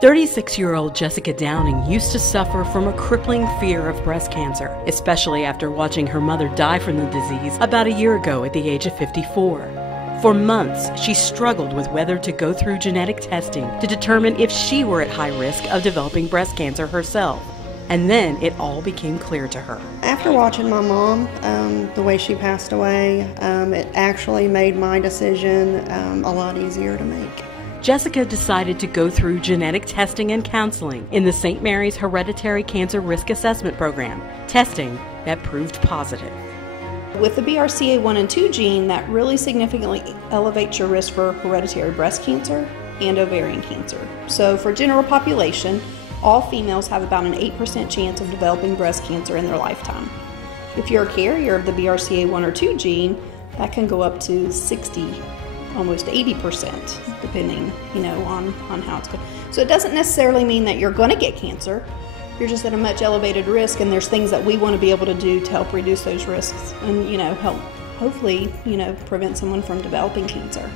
36-year-old Jessica Downing used to suffer from a crippling fear of breast cancer, especially after watching her mother die from the disease about a year ago at the age of 54. For months, she struggled with whether to go through genetic testing to determine if she were at high risk of developing breast cancer herself. And then it all became clear to her. After watching my mom, the way she passed away, it actually made my decision a lot easier to make. Jessica decided to go through genetic testing and counseling in the St. Mary's Hereditary Cancer Risk Assessment Program, testing that proved positive. With the BRCA1 and 2 gene, that really significantly elevates your risk for hereditary breast cancer and ovarian cancer. So for general population, all females have about an 8% chance of developing breast cancer in their lifetime. If you're a carrier of the BRCA1 or 2 gene, that can go up to 60, almost 80%, depending, on how it's going. So it doesn't necessarily mean that you're going to get cancer. You're just at a much elevated risk, and there's things that we want to be able to do to help reduce those risks and, help hopefully, prevent someone from developing cancer.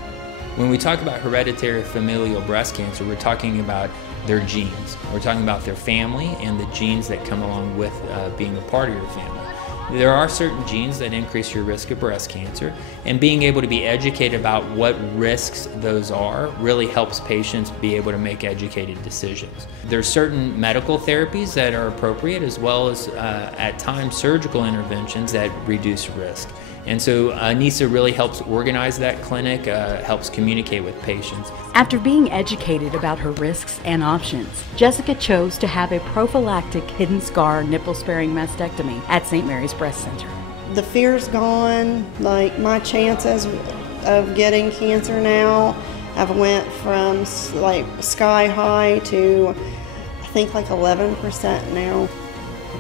When we talk about hereditary familial breast cancer, we're talking about their genes. We're talking about their family and the genes that come along with being a part of your family. There are certain genes that increase your risk of breast cancer, and being able to be educated about what risks those are really helps patients be able to make educated decisions. There's certain medical therapies that are appropriate, as well as at times surgical interventions that reduce risk. And so NISA really helps organize that clinic, helps communicate with patients. After being educated about her risks and options, Jessica chose to have a prophylactic hidden scar nipple-sparing mastectomy at St. Mary's Breast Center. The fear's gone. Like, my chances of getting cancer now, I've went from like sky high to I think like 11% now.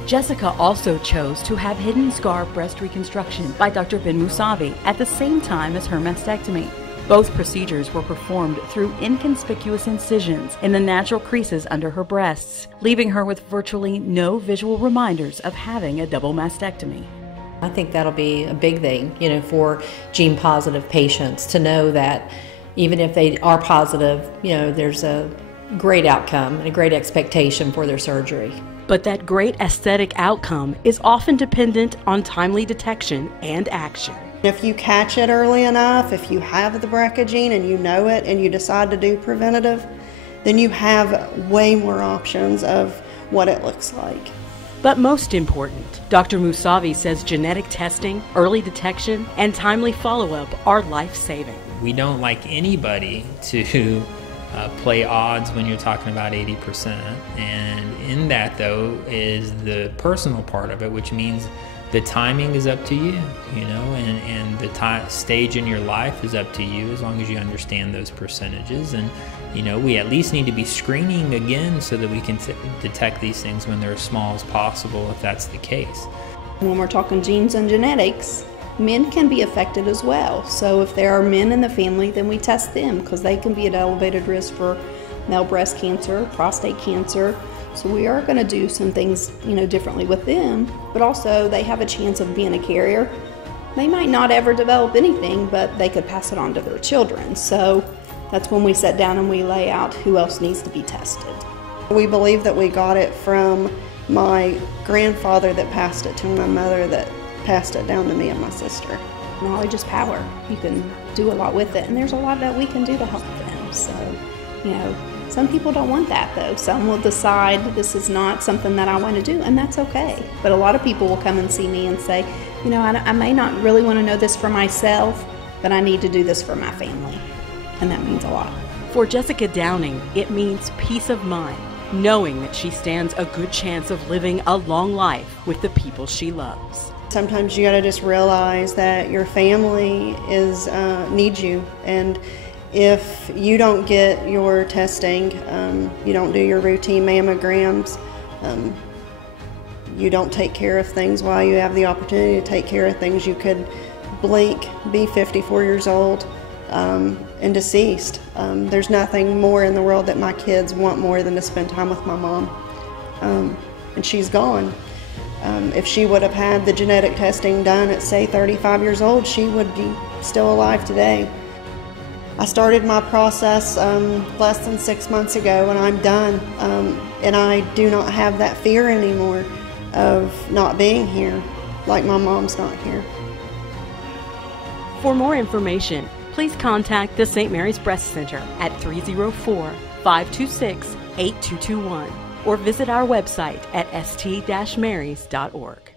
Jessica also chose to have hidden scar breast reconstruction by Dr. Ben Musavi at the same time as her mastectomy. Both procedures were performed through inconspicuous incisions in the natural creases under her breasts, leaving her with virtually no visual reminders of having a double mastectomy. I think that'll be a big thing, for gene-positive patients to know that even if they are positive, there's a great outcome and a great expectation for their surgery. But that great aesthetic outcome is often dependent on timely detection and action. If you catch it early enough, if you have the BRCA gene and you know it and you decide to do preventative, then you have way more options of what it looks like. But most important, Dr. Musavi says genetic testing, early detection, and timely follow-up are life-saving. We don't like anybody to play odds when you're talking about 80%. And in that, though, is the personal part of it, which means the timing is up to you, and the stage in your life is up to you, as long as you understand those percentages. And, we at least need to be screening again so that we can detect these things when they're as small as possible, if that's the case. When we're talking genes and genetics, men can be affected as well. So if there are men in the family, then we test them, because they can be at elevated risk for male breast cancer, prostate cancer. So we are going to do some things, differently with them, but also they have a chance of being a carrier. They might not ever develop anything, but they could pass it on to their children. So that's when we sit down and we lay out who else needs to be tested. We believe that we got it from my grandfather that passed it to my mother that passed it down to me and my sister. Knowledge is power. You can do a lot with it, and there's a lot that we can do to help them. So, some people don't want that, though. Some will decide this is not something that I want to do, and that's okay. But a lot of people will come and see me and say, I may not really want to know this for myself, but I need to do this for my family. And that means a lot. For Jessica Downing, it means peace of mind, knowing that she stands a good chance of living a long life with the people she loves. Sometimes you gotta just realize that your family needs you, and if you don't get your testing, you don't do your routine mammograms, you don't take care of things while you have the opportunity to take care of things, you could blink, be 54 years old, and deceased. There's nothing more in the world that my kids want more than to spend time with my mom, and she's gone. If she would have had the genetic testing done at, say, 35 years old, she would be still alive today. I started my process less than 6 months ago, and I'm done. And I do not have that fear anymore of not being here, like my mom's not here. For more information, please contact the St. Mary's Breast Center at 304-526-8221 or visit our website at st-marys.org.